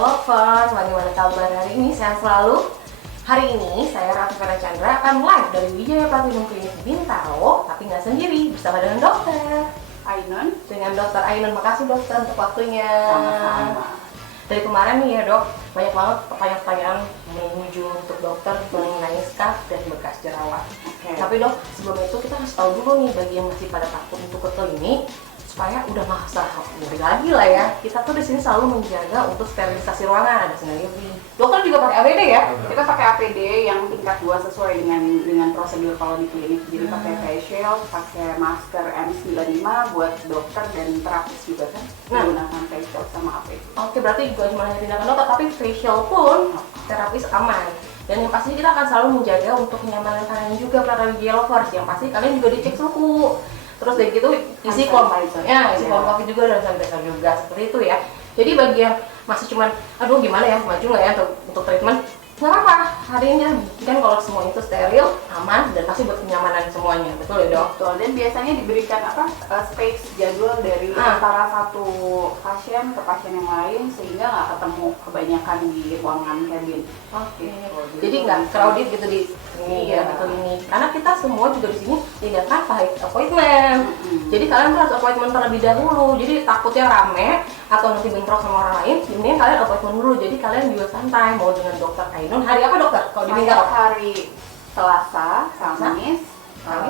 Lovers, bagaimana kabar hari ini? Sehat selalu? Hari ini saya Ratu Vera Chandra akan live dari Wijaya Platinum Klinik Bintaro, tapi nggak sendiri, bersama dengan dokter Ainun. Dengan dokter Ainun. Makasih dokter untuk waktunya. Sama-sama. Dari kemarin nih ya dok, banyak banget pertanyaan-pertanyaan menuju untuk dokter mengenai scalp dan bekas jerawat. Tapi dok, sebelum itu kita harus tahu dulu nih bagi yang masih pada takut untuk ke klinik, supaya udah nggak usah ngeri lagi lah ya. Kita tuh di sini selalu menjaga untuk sterilisasi ruangan. Ada sendiri. Dokter juga pakai APD ya? Kita pakai APD yang tingkat 2 sesuai dengan prosedur kalau di klinik. Jadi pakai face shield, pakai masker N95 buat dokter dan terapis juga kan. Menggunakan face shield sama APD. Oke, berarti juga cuma hanya tindakan dokter, tapi facial pun terapis aman. Dan yang pasti kita akan selalu menjaga untuk kenyamanan kalian juga para Wijaya Lovers. Yang pasti kalian juga dicek suhu. Terus dari gitu isi form COVID juga dan sanitizer juga, seperti itu ya. Jadi bagi yang masih cuman aduh gimana ya, maju nggak ya untuk treatment, nggak apa-apa. Hari ini kan kalau semua itu steril, aman, dan pasti buat kenyamanan semuanya, betul ya dok? Betul, dan biasanya diberikan space jadwal dari antara satu pasien ke pasien yang lain sehingga nggak ketemu kebanyakan di ruangan cabin. Oke. Jadi nggak crowded gitu di sini ya, di klinik. Karena kita semua juga di sini tindakan by appointment. Jadi kalian tuh harus appointment terlebih dahulu. Jadi takutnya rame atau nanti bentrok sama orang lain, ini kalian appointment dulu. Jadi kalian juga santai mau dengan dokter Ainun. Hari apa dokter? Kalau di Bintaro? Hari Selasa, Kamis,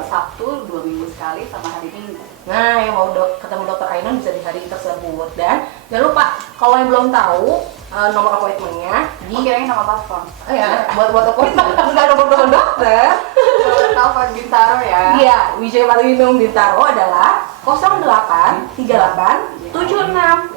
Sabtu, 2 minggu sekali sama hari Minggu. Nah, yang mau ketemu dokter Ainun bisa di hari tersebut. Dan jangan lupa, kalau yang belum tahu nomor appointmentnya di kirain nomor telepon. Ya, buat appointment nggak nomor telepon dokter. Nomor telepon Bintaro ya. Iya, Wijaya Platinum Bintaro adalah 08 38 76 82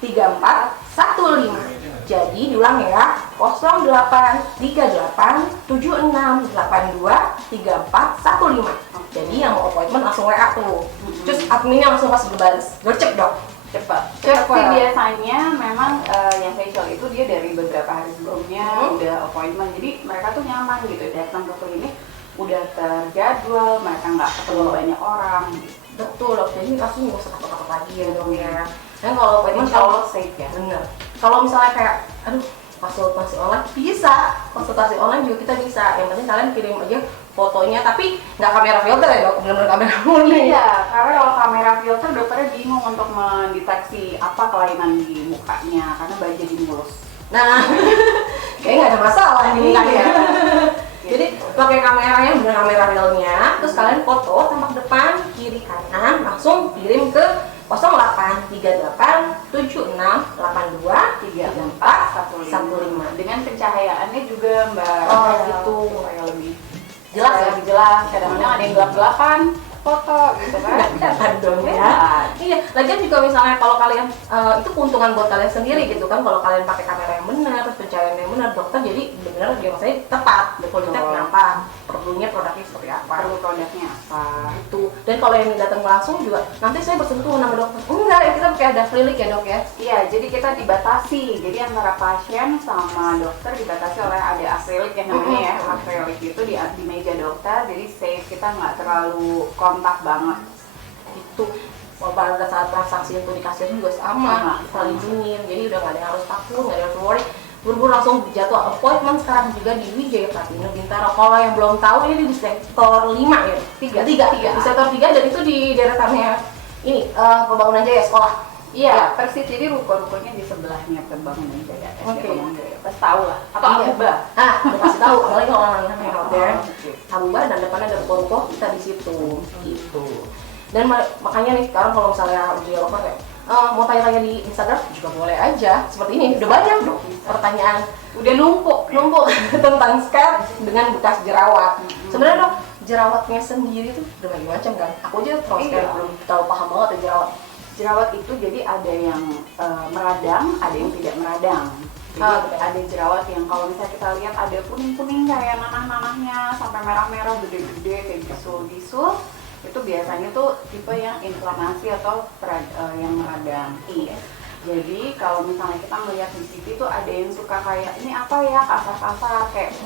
34 15. Jadi diulang ya, 08 38 76 82 34 15. Jadi yang mau appointment langsung WA tuh. Terus adminnya langsung kasih baris. Gercep dok. Cepat. Tapi biasanya memang yang facial itu dia dari beberapa hari sebelumnya udah appointment. Jadi mereka tuh nyaman gitu datang ke klinik udah terjadwal, mereka nggak ketemu banyak orang. Betul dok. Jadi pasti nggak usah takut-takut lagi ya dok ya. Dan kalau appointment kalau safe ya. Bener. Kalau misalnya kayak aduh konsultasi online bisa, konsultasi online juga kita bisa. Yang penting kalian kirim aja fotonya, tapi nggak kamera filter ya dok, benar-benar kamera murni. Iya, karena kalau kamera filter dokternya bingung untuk mendeteksi apa kelainan di mukanya karena baja di mulus. Nah, kayaknya nggak ada masalah nih ya. Jadi pakai kameranya benar kamera realnya, terus kalian foto tampak depan, kiri, kanan, langsung kirim ke 08 38 76 82 34 15 dengan pencahayaannya juga mbak itu supaya lebih jelas ya, lebih jelas. Kadang-kadang ada yang gelap-gelapan foto gitu kan. Kelihatan dong ya. Iya, lagian juga misalnya kalau kalian itu keuntungan buat kalian sendiri gitu kan, kalau kalian pakai kamera yang benar, pencahayaan yang benar, dokter jadi benar dia maksudnya tepat. Betul, kita kenapa? Perlunya produknya seperti apa? Perlu produknya apa? Itu. Dan kalau yang datang langsung juga nanti saya bersentuhan sama dokter. Enggak, ya kita pakai ada akrilik ya dok ya. Iya, jadi kita dibatasi. Jadi antara pasien sama dokter dibatasi oleh ada akrilik yang namanya ya. Akrilik itu di meja dokter, jadi safe, kita nggak terlalu kontak banget. Itu pada saat transaksi untuk di kasir juga sama, saling lindungin. Jadi udah nggak ada yang harus takut, nggak ada yang worry. Buru-buru langsung jatuh appointment sekarang juga di Wijaya Platinum Bintaro. Kalau yang belum tahu ini di sektor 5 ya, 3. Di sektor 3 dan itu di deretannya ini pembangunan Jaya sekolah. Iya, persis. Jadi ruko-rukonya di sebelahnya pembangunan Jaya. Pembangunan Jaya. Pasti tahu lah. Atau Abuba. Udah pasti tahu. Apalagi kalau orang-orang yang hotel. Abuba dan depannya ada ruko-ruko kita di situ. Gitu. Dan makanya nih sekarang kalau misalnya Wijaya Lovers kayak mau tanya-tanya di Instagram juga boleh aja. Seperti ini udah banyak dong pertanyaan. Udah numpuk tentang scalp dengan bekas jerawat. Sebenarnya dok, jerawatnya sendiri tuh berbagai macam kan. Aku aja terus belum tahu paham banget ya jerawat. Jerawat itu jadi ada yang meradang, ada yang tidak meradang. Jadi ada jerawat yang kalau misalnya kita lihat ada kuning-kuning kayak nanah-nanahnya sampai merah-merah gede-gede kayak bisul-bisul. Itu biasanya tuh tipe yang inflamasi atau yang meradang. Jadi kalau misalnya kita melihat di CV tuh ada yang suka kayak ini apa ya, kasar-kasar kayak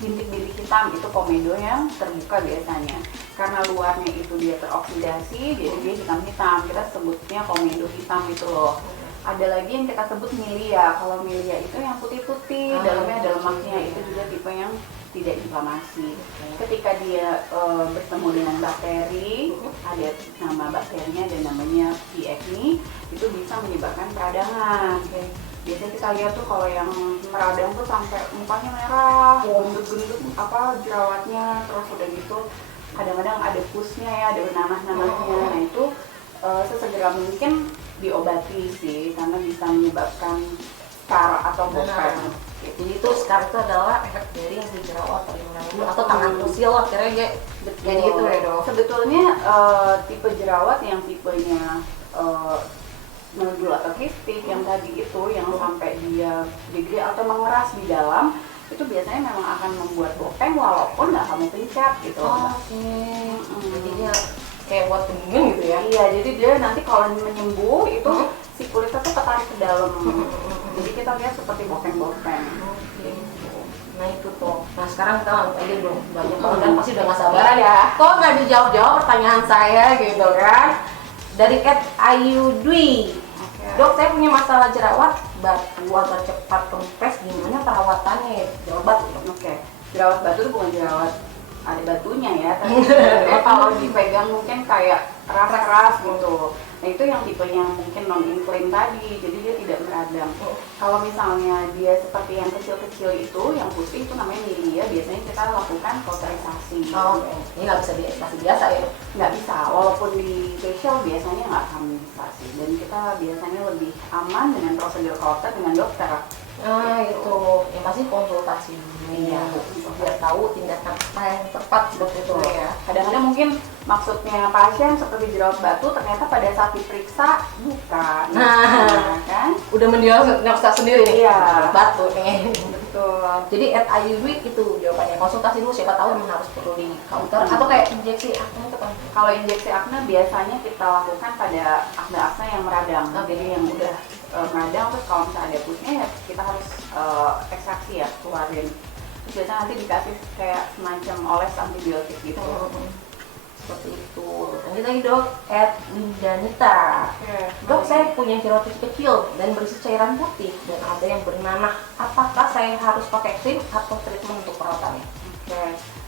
bintik-bintik hitam, itu komedo yang terbuka biasanya. Karena luarnya itu dia teroksidasi, jadi dia hitam-hitam. Kita sebutnya komedo hitam itu loh. ada lagi yang kita sebut milia. Kalau milia itu yang putih-putih, dalamnya ada lemaknya, itu juga tipe yang tidak inflamasi. Ketika dia bertemu dengan bakteri, ada nama bakterinya dan namanya P. acnes, itu bisa menyebabkan peradangan. Biasanya kita lihat tuh kalau yang meradang tuh sampai mukanya merah, gendut-gendut jerawatnya, terus udah gitu kadang-kadang ada pusnya ya, ada nanah-nanahnya. Nah itu sesegera mungkin diobati sih, karena bisa menyebabkan scar atau bokan. Jadi itu scar itu adalah efek dari yang si jerawat atau tangan usil akhirnya dia jadi gitu ya dok. Sebetulnya tipe jerawat yang tipenya nodul atau kistik yang tadi itu yang sampai dia gede atau mengeras di dalam, itu biasanya memang akan membuat bokeng walaupun nggak kamu pencet gitu. Jadi dia kayak buat pendingin gitu ya? Iya, jadi dia nanti kalau menyembuh itu si kulitnya tuh ketarik ke dalam. Jadi kita lihat seperti bokeng-bokeng. Nah itu tuh. Nah sekarang kita langsung aja dong, banyak orang kan pasti udah nggak sabaran ya. Kok nggak dijawab-jawab pertanyaan saya gitu kan? Dari @ayudwi. Dok, saya punya masalah jerawat batu atau cepat kempes, gimana perawatannya? Jerawat batu. Jerawat batu itu bukan jerawat ada batunya ya, tapi kalau dipegang mungkin kayak keras gitu. Nah itu yang tipenya mungkin non-inflame tadi, jadi dia tidak meradang. Kalau misalnya dia seperti yang kecil-kecil itu, yang putih itu namanya milia, biasanya kita lakukan kauterisasi. Ini nggak bisa diekspresi biasa ya? Nggak bisa, walaupun di facial biasanya nggak akan bisa sih. Dan kita biasanya lebih aman dengan prosedur kauter dengan dokter. Itu yang pasti konsultasi biar tahu tindakan apa yang tepat seperti itu ya. Kadang-kadang mungkin maksudnya pasien seperti jerawat batu, ternyata pada saat diperiksa bukan. Kan udah mendiagnosa sendiri nih. Iya, batu nih. Betul. Jadi @ayudwi itu jawabannya, konsultasi dulu, siapa tahu memang harus perlu di counter atau kayak injeksi akne itu kan. Kalau injeksi akne biasanya kita lakukan pada akne-akne yang meradang. Jadi yang udah meradang, terus kalau misalnya ada putihnya ya kita harus ekstraksi ya, keluarin. Terus biasanya nanti dikasih kayak semacam oles antibiotik gitu. Seperti itu. Lanjut lagi dok, @lindanita. Dok, saya punya jerawat kecil dan berisi cairan putih dan ada yang bernanah. Apakah saya harus pakai krim atau treatment untuk perawatannya?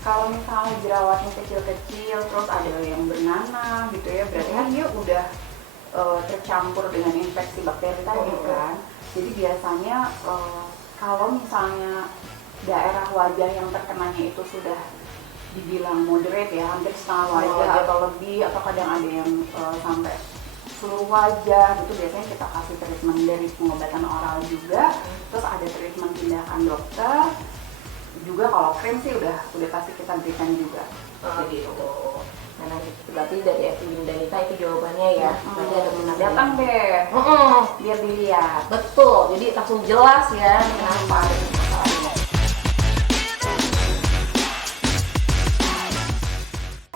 Kalau misalnya jerawatnya kecil-kecil terus ada yang bernanah gitu ya, berarti kan dia udah tercampur dengan infeksi bakteri tadi kan. Jadi biasanya kalau misalnya daerah wajah yang terkenanya itu sudah dibilang moderate ya, hampir setengah wajah atau lebih, atau kadang ada yang sampai seluruh wajah gitu, biasanya kita kasih treatment dari pengobatan oral juga, terus ada treatment tindakan dokter juga. Kalau krim sih udah pasti kita berikan juga. Gitu. Nah, berarti dari Lindanita itu jawabannya ya. Berarti ada benar datang deh, biar dilihat. Betul, jadi langsung jelas ya kenapa ada masalahnya.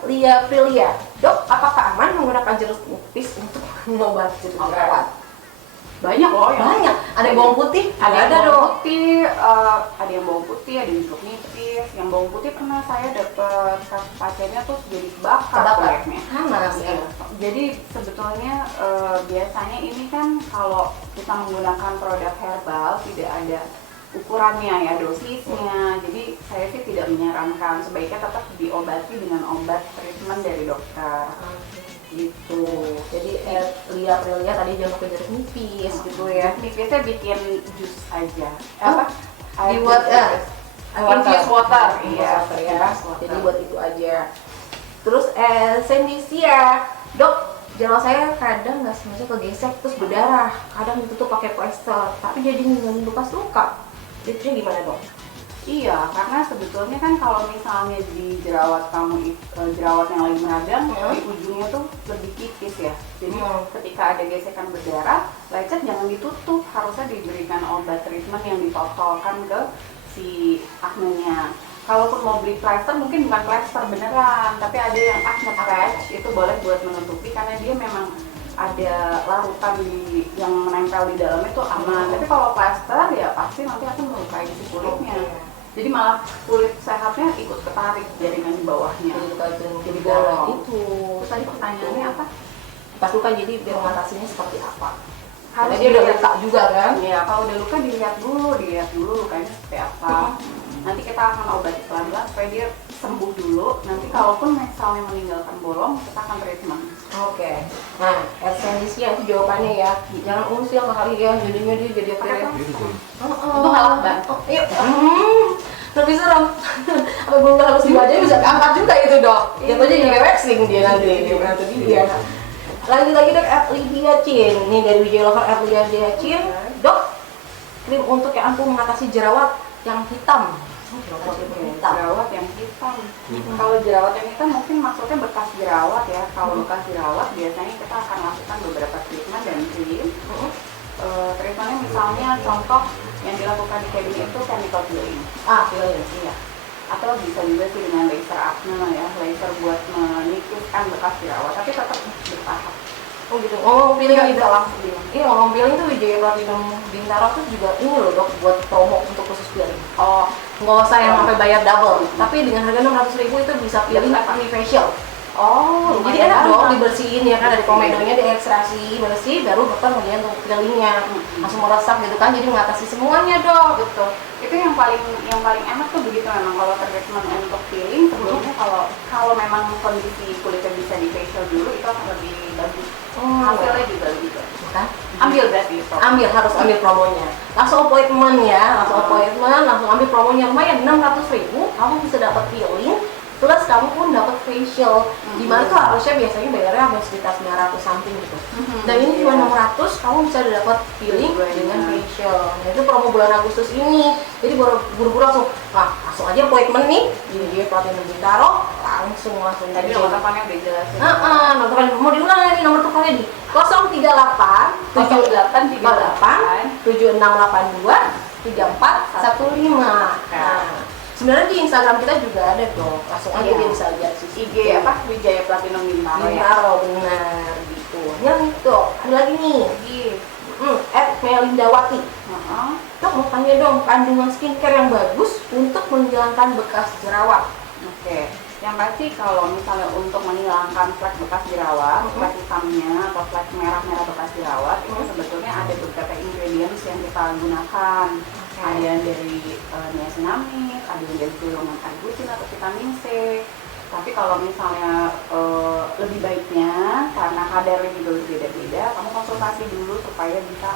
Lia Prilia, dok, apakah aman menggunakan jeruk nipis untuk mengobati jerawat? Banyak loh yang banyak. Ada yang bawang putih, ada bawang putih, ada yang bawang putih, ada yang jeruk nipis. Yang bawang putih pernah saya dapet pasiennya tuh jadi bakar kulitnya. Panas ya. Jadi sebetulnya biasanya ini kan kalau kita menggunakan produk herbal tidak ada ukurannya ya, dosisnya. Jadi saya sih tidak menyarankan, sebaiknya tetap diobati dengan obat treatment dari dokter. Gitu. Jadi Lia Prilia tadi jangan pakai jeruk nipis gitu ya. Nipisnya bikin jus aja. Dibuat infused water. Iya, ya. Jadi buat itu aja. Terus Senisia, dok, jerawat saya kadang nggak sengaja kegesek terus berdarah. Kadang ditutup pakai plester, tapi jadi ninggalin bekas luka. Itu gimana dok? Iya, karena sebetulnya kan kalau misalnya di jerawat kamu jerawat yang lagi meradang, di ujungnya tuh lebih tipis ya. Jadi ketika ada gesekan berdarah, lecet jangan ditutup, harusnya diberikan obat treatment yang ditotolkan ke si aknenya. Kalaupun mau beli plester, mungkin bukan plester beneran, tapi ada yang acne patch, itu boleh buat menutupi karena dia memang ada larutan yang menempel di dalamnya itu aman. Tapi kalau plester ya pasti nanti akan melukai si kulitnya. Jadi malah kulit sehatnya ikut ketarik jaringan di bawahnya. Jadi bolong. Itu. Terus tadi pertanyaannya apa? Pas luka, jadi biar mengatasinya seperti apa? Karena dia udah luka juga kan? Iya, kalau udah luka dilihat dulu lukanya seperti apa. Nanti kita akan obati pelan-pelan supaya dia sembuh dulu. Nanti kalaupun misalnya meninggalkan bolong, kita akan treatment. Oke. Nah, esensinya itu jawabannya ya. Jangan usil kali ya, jadinya dia jadi apa ya? Itu ngalah banget. Iya. Lebih serem. Apa belum harus diwajah bisa keangkat juga itu dok. Jatuhnya jadi waxing dia nanti. Nanti dia. Lagi-lagi dok, Lydia Chin. Ini dari Wijaya Lover Lydia Chin. Dok, krim untuk yang ampuh mengatasi jerawat yang hitam. Jerawat yang hitam. Kalau jerawat yang hitam mungkin maksudnya bekas jerawat ya. Kalau bekas jerawat biasanya kita akan lakukan beberapa treatment dan krim. Treatmentnya misalnya contoh yang dilakukan di cabin itu chemical peeling. Peeling. Iya. Atau bisa juga sih dengan laser acne ya, laser buat menipiskan bekas jerawat, tapi tetap bertahap. Oh gitu. Ngomong peeling Nggak itu bisa langsung bilang. Iya, ngomong peeling tuh Wijaya Platinum Bintaro tuh juga ini loh dok, buat promo untuk khusus peeling. Oh, Nggak usah yang sampai bayar double, tapi dengan harga 600.000 itu bisa peeling free facial. oh, Jadi enak dong dibersihin ya kan, dari komedonya diekstraksi bersih, baru dokter ngerjain untuk peelingnya langsung meresap gitu kan, jadi mengatasi semuanya dok. betul. Itu yang paling enak tuh begitu memang kalau treatment untuk peeling sebelumnya kalau memang kondisi kulitnya bisa di facial dulu itu akan lebih bagus. Hasilnya juga lebih bagus. Kan? Ambil berarti itu. Harus ambil promonya. Langsung appointment ya, langsung ambil promonya lumayan 600.000, kamu bisa dapat peeling. Plus kamu pun dapat facial, dimana tuh harusnya biasanya bayarnya sampai sekitar 900 something gitu. Dan ini cuma 600, kamu bisa dapat peeling dengan facial. Nah itu promo bulan Agustus ini. Jadi buru-buru langsung aja appointment nih di Wijaya Platinum Bintaro, langsung. Tadi nomor teleponnya udah jelasin. Nomor telepon mau diulang lagi nomor teleponnya di 038 78 7682 3415. Sebenarnya di Instagram kita juga ada dong, langsung aja dia bisa lihat sih. IG apa? Wijaya Platinum Bintaro ya. Benar gitu. Yang itu ada lagi nih di @melindawati. Dok mau tanya dong, kandungan skincare yang bagus untuk menghilangkan bekas jerawat. Oke. Yang pasti kalau misalnya untuk menghilangkan flek bekas jerawat, flek hitamnya atau flek merah-merah bekas jerawat, itu sebetulnya ada beberapa ingredients yang kita gunakan. Ada yang dari niacinamide, ada yang dari golongan arbutin atau vitamin C. Tapi kalau misalnya lebih baiknya karena kadarnya juga berbeda-beda, kamu konsultasi dulu supaya bisa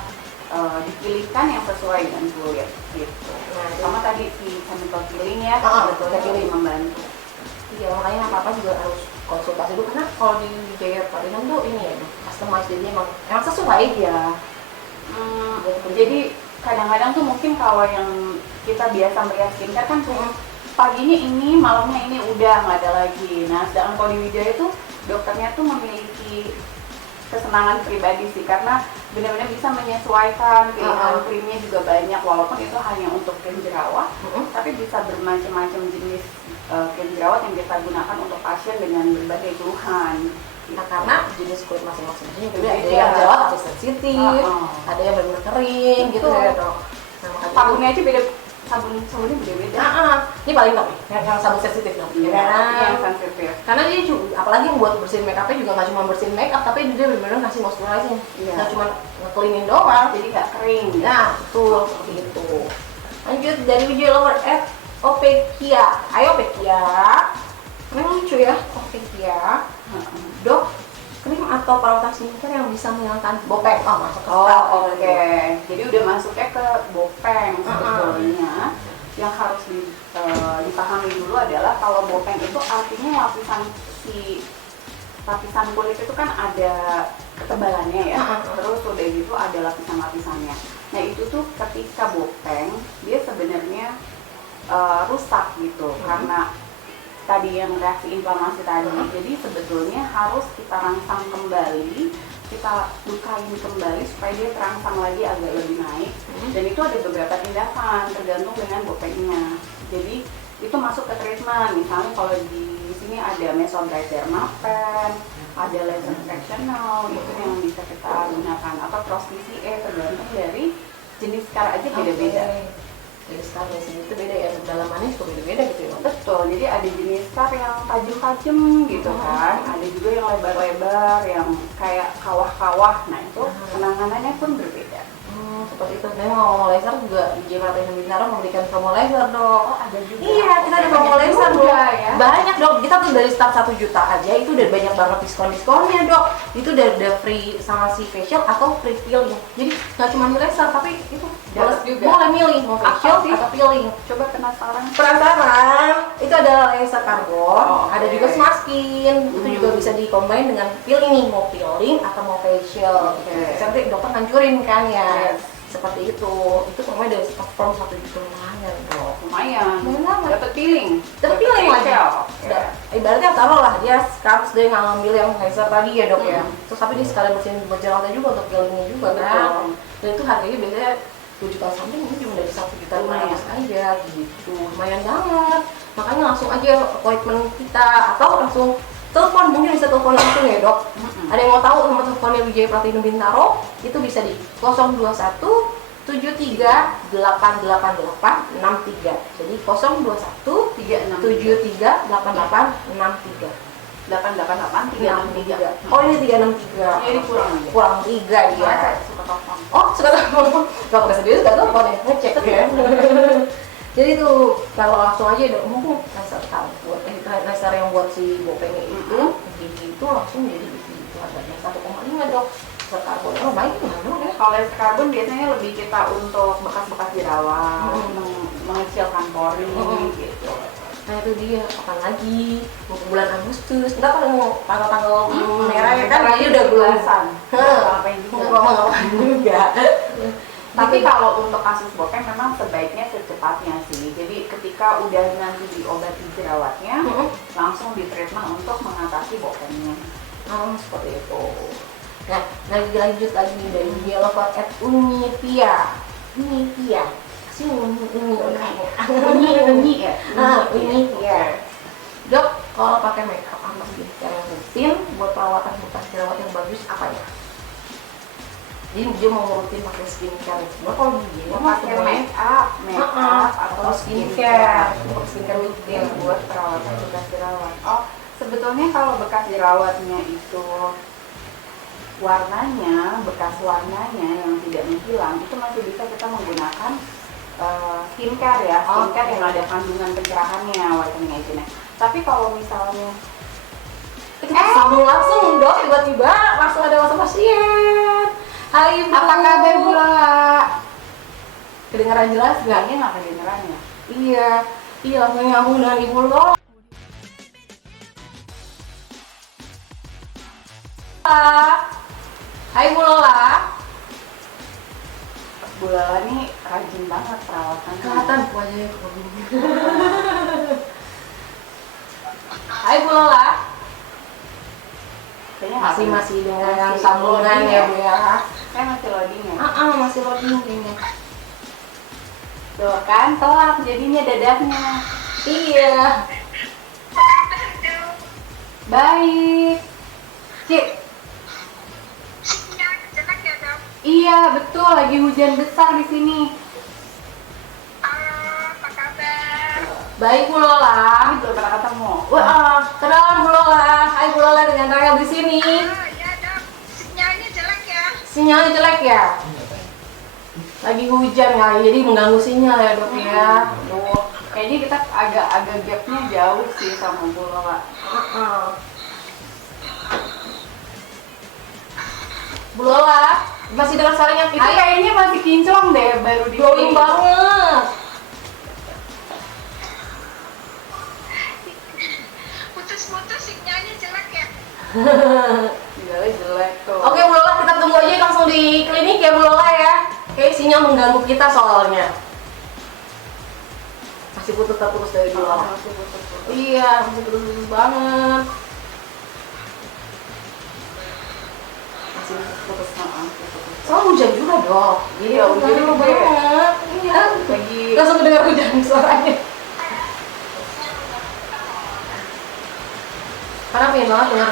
dipilihkan yang sesuai dengan kulit gitu. Sama tadi si chemical peeling ya, sebetulnya lebih membantu. Iya, makanya apa-apa juga harus konsultasi dulu, karena kalau di Wijaya Platinum tuh ini ya, customize, jadi emang sesuai ya. Jadi kadang-kadang tuh mungkin kalau yang kita biasa melihat skincare kan paginya ini, malamnya ini udah nggak ada lagi. Nah, sedangkan kalau di Wijaya tuh dokternya tuh memiliki kesenangan pribadi sih, karena benar-benar bisa menyesuaikan pilihan krimnya juga banyak, walaupun itu hanya untuk krim jerawat, tapi bisa bermacam-macam jenis krim jerawat yang kita gunakan untuk pasien dengan berbagai keluhan. Nah, karena jenis kulit masing-masing juga ada yang jerawat atau sensitif, ada yang benar-benar kering gitu ya dok. Nah, makanya sabunnya aja beda, sabunnya beda-beda. Ini paling dok, yang sabun sensitif dong. Yang sensitif. Karena dia juga, apalagi yang buat bersihin makeupnya juga nggak cuma bersihin makeup, tapi dia benar-benar ngasih moisturizing. Nggak cuma nge-cleanin doang, jadi nggak kering. Nah, betul seperti itu. Lanjut dari Wijaya Lover Opekia. Ayo Opekia. Memang lucu ya, Opekia. Dok, krim atau perawatan skincare yang bisa menghilangkan bopeng? Masuk ke oke. Jadi udah masuknya ke bopeng sebetulnya. Yang harus dipahami dulu adalah kalau bopeng itu artinya lapisan kulit itu kan ada ketebalannya ya. Terus udah gitu ada lapisan-lapisannya. Nah itu tuh ketika bopeng dia sebenarnya rusak gitu karena tadi yang reaksi inflamasi tadi. Jadi sebetulnya harus kita rangsang kembali, kita lukain kembali supaya dia terangsang lagi agak lebih naik. Dan itu ada beberapa tindakan tergantung dengan bopengnya. Jadi itu masuk ke treatment. Misalnya kalau di sini ada mesobright derma pen, ada laser fractional, itu yang bisa kita gunakan, atau cross PCA, tergantung dari jenis scar aja beda-beda. Jadi scar dari segi itu beda ya, kedalamannya juga beda-beda gitu ya. Betul, jadi ada jenis scar yang tajam-tajam gitu kan, ada juga yang lebar-lebar, yang kayak kawah-kawah. Nah itu penanganannya pun berbeda. Seperti itu. Nah, mau laser juga DJ Pratenan Bintaro memberikan promo laser dok. Oh ada juga. Iya, kita ada promo Banyak laser juga dok. ya. Banyak dok. Kita tuh dari start 1 juta aja itu udah banyak banget diskon-diskonnya dok. Itu udah free sama si facial atau free peeling. Jadi nggak cuma laser tapi itu Dapat juga. boleh milih mau facial Apa sih? atau peeling. Coba penasaran. Penasaran? Itu adalah laser karbon, Oh, ada oke. juga smart skin. Itu juga bisa di-combine dengan peeling nih, mau peeling atau mau facial. Oke. Nanti dokter hancurin kan ya. Yes. Seperti itu semuanya dari from 1 juta lumayan dok. Lumayan. Lumayan. Dapat peeling. Dapat peeling lagi. facial. Udah, ibaratnya taruh lah dia sekarang dia nggak ngambil yang laser tadi ya dok ya. Hmm. Terus tapi dia sekalian bersihin berjerawatnya juga untuk peelingnya juga kan. Betul. Dan itu harganya biasanya 2 juta something, ini cuma dari 1 juta Lumayan. aja gitu. Lumayan banget. Makanya langsung aja appointment kita atau langsung telepon, mungkin bisa telepon langsung ya dok. Ada yang mau tahu nomor teleponnya Wijaya Pratenan Bintaro? Itu bisa di 021 73 888 63. Jadi 021 73 88 63. 888 363. Oh ini 363. Jadi kurang aja. Kurang 3 dia. Masa suka telepon. Oh suka telepon. Gak pernah sendiri suka telepon ya, ngecek ya. Jadi tuh kalau langsung aja dong, mumpung laser buat laser yang buat si bopengnya itu, gigi itu langsung jadi gigi itu harganya 1,5 dok. Laser karbon, oh baik mana ya? Kalau laser karbon biasanya lebih kita untuk bekas-bekas jerawat, mengecilkan pori gitu. Nah itu dia, kapan lagi? Mau bulan Agustus, enggak kalau mau tanggal-tanggal merah ya kan? Ini udah bulasan. Ngapain juga. Mau ngapain juga. Tapi kalau untuk kasus bopeng memang sebaiknya secepatnya sih. Jadi ketika udah nanti diobati jerawatnya, langsung di treatment untuk mengatasi bopengnya. Seperti itu. Nah, lanjut lagi nih dari Yellowford at Unipia. Unipia. Si Uni ya. Unipia. Dok, kalau pakai makeup apa skincare yang rutin buat perawatan bekas jerawat yang bagus apa ya? Jadi dia mau ngurutin pakai skincare. Sebenarnya kalau dia Pakai make up atau skincare. Untuk skincare rutin buat perawatan bekas jerawat. Oh, sebetulnya kalau bekas jerawatnya itu warnanya, bekas warnanya yang tidak menghilang, itu masih bisa kita menggunakan skincare ya, skincare yang ada kandungan pencerahannya, whitening agentnya. Tapi kalau misalnya sambung langsung dok, tiba-tiba langsung ada masuk pasien. Hai Bu. apa kabar Bu Lola? Kedengaran jelas nggak? Kayaknya nggak kedengeran ya. Iya langsung nyambung dengan Ibu Lola. Hai Bu Lola. Bu Lola nih rajin banget perawatannya. Kelihatan wajahnya kebun. Hai Bu Lola. Kayaknya nggak Masih dengan Masih sambungan loading ya ya? Bu ya. Kayak masih loading ya. Masih loading kayaknya. Tuh kan telat jadinya dadahnya. Iya. Baik. Cik. Iya betul, lagi hujan besar di sini. Apa kabar? Baik Bu Lola. Ini belum pernah ketemu. Wah, kenalan Bu Lola. Hai Bu Lola dengan Raya di sini. Ya dok, sinyalnya jelek ya. Sinyalnya jelek ya? Lagi hujan kali, jadi mengganggu sinyal ya dok ya. Duh, kayaknya kita agak gapnya jauh sih sama Bu Lola. Bu Lola, masih dengar suaranya Itu kayaknya masih kinclong deh, baru di glowing banget. Putus-putus sinyalnya jelek ya. Sinyalnya jelek tuh. Oke Bu Lola, kita tunggu aja langsung di klinik ya Bu Lola ya. Oke, sinyal mengganggu kita soalnya. Masih putus-putus dari Bu Lola. Masih putus-putus. Iya, masih putus-putus banget. Masih putus. Soalnya hujan juga dong. Iya, hujan juga juga ya. banget. Iya. Lagi Langsung dengar hujan suaranya. Karena pengen banget dengar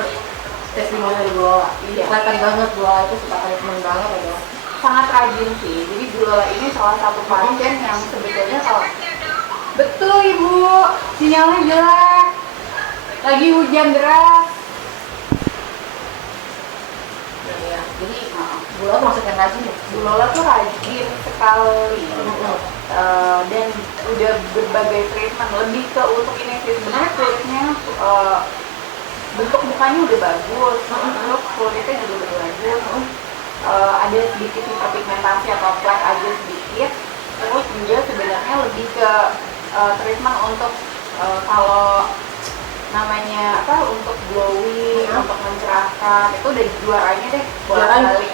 testimoni dari Bu Lola. Iya. Kelihatan banget Bu Lola itu suka komitmen banget ya dong. sangat rajin sih. Jadi Bu Lola ini salah satu pasien yang sebetulnya kalau betul Ibu, sinyalnya jelek. Lagi hujan deras. Ya, jadi Bu Lola tuh masuk yang rajin ya? Bu Lola tuh rajin sekali. Dan udah berbagai treatment, lebih ke untuk ini sih sebenarnya kulitnya bentuk mukanya udah bagus, terus kulitnya juga udah bagus, ada sedikit hiperpigmentasi atau flek aja sedikit, terus juga sebenarnya lebih ke treatment untuk kalau namanya apa untuk glowing, untuk mencerahkan itu udah juaranya deh bolak-balik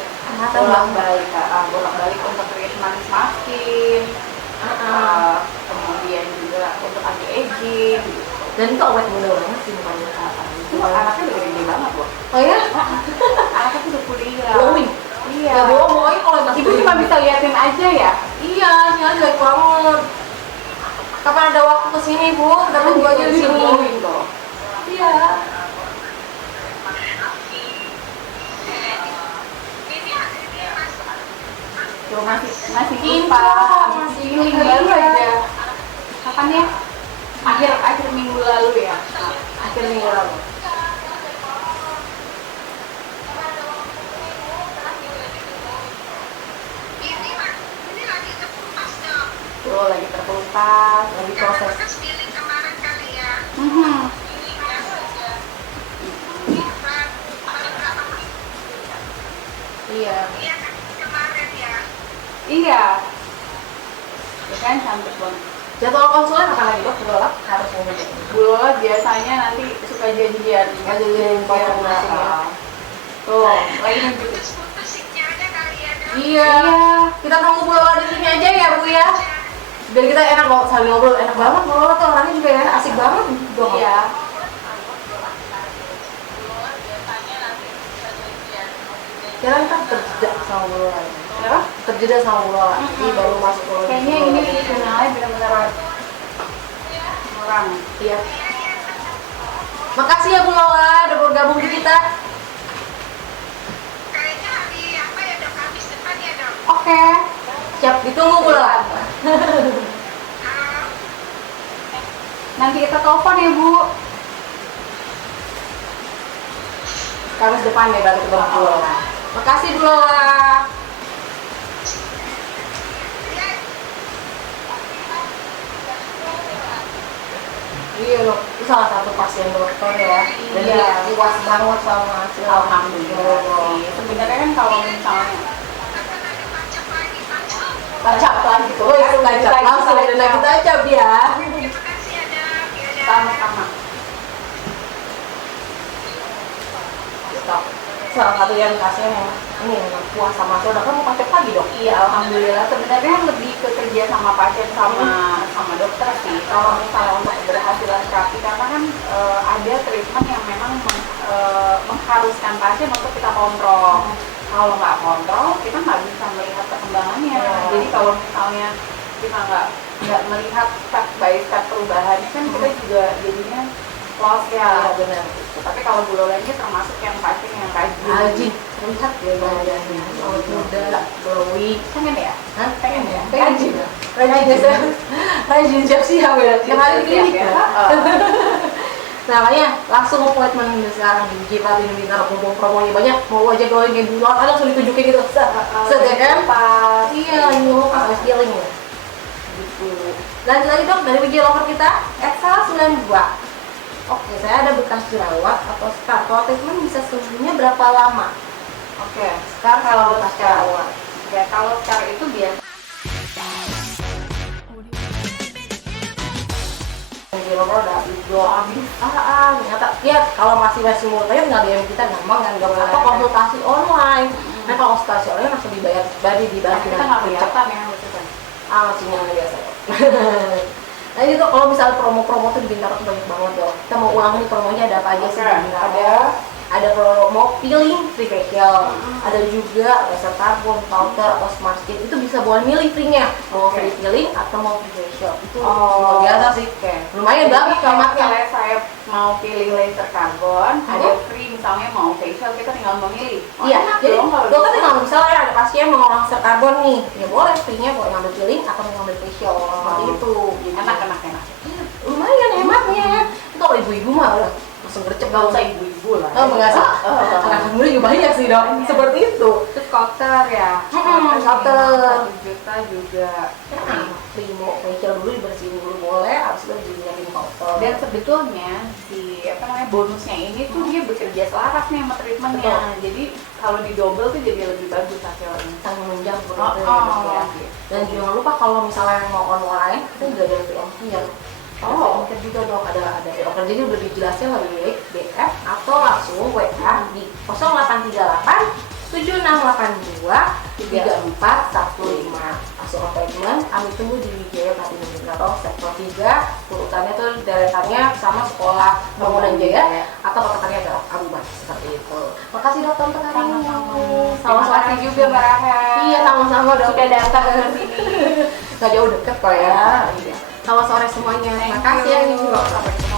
bolak-balik untuk treatment maskin, kemudian juga untuk anti aging gitu. Dan itu awet muda banget sih mukanya apa? Itu anaknya udah gede banget loh. Oh ya? Anaknya tuh udah kuliah. Glowing? Iya. Ya bohong, kalau masih Ibu cuma bisa liatin aja ya. Iya, sinyalnya jelek banget. Kapan ada waktu kesini Bu? Kita tunggu aja di sini. Glowing loh. Iya. Tuh masih Info, lupa. masih Minggu lupa. baru aja. Kapan ya? Akhir minggu lalu ya. Akhir minggu lalu. Ini lagi kepupas dong. Tuh lagi terkelupas, lagi Karena proses. bekas feeling kemarin kali ya. Mhm. Ini biasa aja. Ini baru berapa minggu? Iya. Iya kan kemarin ya. Iya. Ya kan cantik banget. Jadwal konsulnya kapan lagi Dok? Bu Lola harus ngomong. Bu Lola biasanya nanti suka janjian. Nggak janjian konsultasi ya. Tuh, lagi nunjukin. Putus-putus sinyalnya kali ya. Dok. Iya. Kita tunggu Bu Lola di sini aja ya Bu ya. Biar kita enak kalau saling ngobrol, enak banget Bu Lola tuh orangnya juga ya, asik banget. Iya. Sekarang kita terjeda sama Bu Lola. Kenapa? Terjeda sama Bu Lola. Jadi baru masuk Bu Lola. Kayaknya ini channelnya benar-benar orang. Iya. Makasih ya Bu Lola udah bergabung di kita. Kayaknya hari apa ya dok? Kamis depan ya dok. Oke. Siap ditunggu Bu Lola. Nanti kita telepon ya Bu. Kamis depan ya baru ketemu Bu Lola. Makasih Bu Lola. Iya loh, itu salah satu pasien dokter ya. Dan Iya. dia puas banget sama hasil. Alhamdulillah sih. Sebenarnya kan kalau misalnya Tacap lagi tuh, itu tacap langsung dan lagi tacap ya. Terima kasih ya dok. Ya, dok. sama-sama. Stop. Salah satu yang pasien yang ini yang puas sama hasil dokter mau tacap lagi dok. Iya, alhamdulillah. Sebenarnya lebih ke kerja sama pasien sama dokter sih. Kalau misalnya untuk keberhasilan terapi, karena kan ada treatment yang memang mengharuskan pasien untuk kita kontrol. Kalau nggak kontrol, kita nggak bisa melihat perkembangannya. Ya. Jadi kalau misalnya kita nggak melihat step by step perubahannya, kan kita juga jadinya lost Iya ya. benar. Tapi kalau Bu Lola ini termasuk yang pasien yang rajin. Rajin, terlihat ya badannya. Oh muda, glowing. Pengen ya? Hah? Pengen ya? Rajin. Rajin ya. Rajin siap-siap ya. Tiap hari di klinik ya. Nah, makanya langsung appointment sekarang di Jipat ini Bintaro, promonya banyak. Mau wajah glowing kayak bulan, langsung ditunjukin gitu. Set ya kan? Pas. Iya, ini mau pas healing ya. Gitu. Lanjut lagi dok dari biji lover kita, Excel 92. Oke, saya ada bekas jerawat atau scar. Kalau treatment bisa sembuhnya berapa lama? Oke. Scar kalau bekas jerawat. Ya kalau scar itu biasa. Biji lover udah habis. Ternyata ya kalau masih mulut aja tinggal DM kita gampang kan, nggak Boleh. apa konsultasi online. Nah kalau konsultasi online langsung dibayar Nah, kita nggak kelihatan ya maksudnya. sinyalnya biasa. Nah itu kalau misalnya promo-promo tuh di Bintaro tuh banyak banget dong. Kita mau ulang nih promonya ada apa aja sih di Bintaro? Ada promo peeling free facial, ada juga laser carbon, powder atau smart skin. Itu bisa buat milih free-nya, mau free peeling atau mau free facial. Itu luar biasa sih. Oke. Lumayan banget Kalau selamatnya. misalnya saya mau pilih laser carbon, ada free misalnya mau facial kita tinggal memilih. Oh, Iya, enak jadi dong kalau dokter gitu. tinggal misalnya ada pasien mau laser karbon nih, ya boleh free-nya boleh ngambil peeling atau mau ngambil facial seperti itu. Gitu. Enak. Iya, lumayan hematnya. Itu kalau ibu-ibu mah udah langsung gercep. Gak usah ibu-ibu lah. Oh, enggak sih. Anak muda juga banyak sih dok. Seperti itu. Terus counter ya. Counter. 1 juta juga. Nah, primo facial dulu dibersihin dulu boleh, habis itu dilihatin counter. Dan sebetulnya si apa namanya bonusnya ini tuh dia bekerja selaras nih sama treatmentnya. Jadi kalau di double tuh jadi lebih bagus hasilnya. saling menunjang Oh. Dan jangan lupa kalau misalnya mau online, kita juga ada free ongkir. Oh. Ongkir juga dong, ada free ongkir. Jadi udah dijelasin lebih baik DM atau langsung WA di 0838 7682 3415. Langsung appointment, kami tunggu di Wijaya Platinum Indikator sektor 3. Urutannya tuh deretannya sama sekolah Bangunan Jaya atau patokannya adalah Abuman seperti itu. Makasih dokter untuk hari ini. Terima kasih juga Mbak Rahel. Iya, sama-sama dok. Sudah datang ke sini. Gak jauh deket kok ya. Iya. Selamat sore semuanya. Terima kasih ya. Sampai jumpa.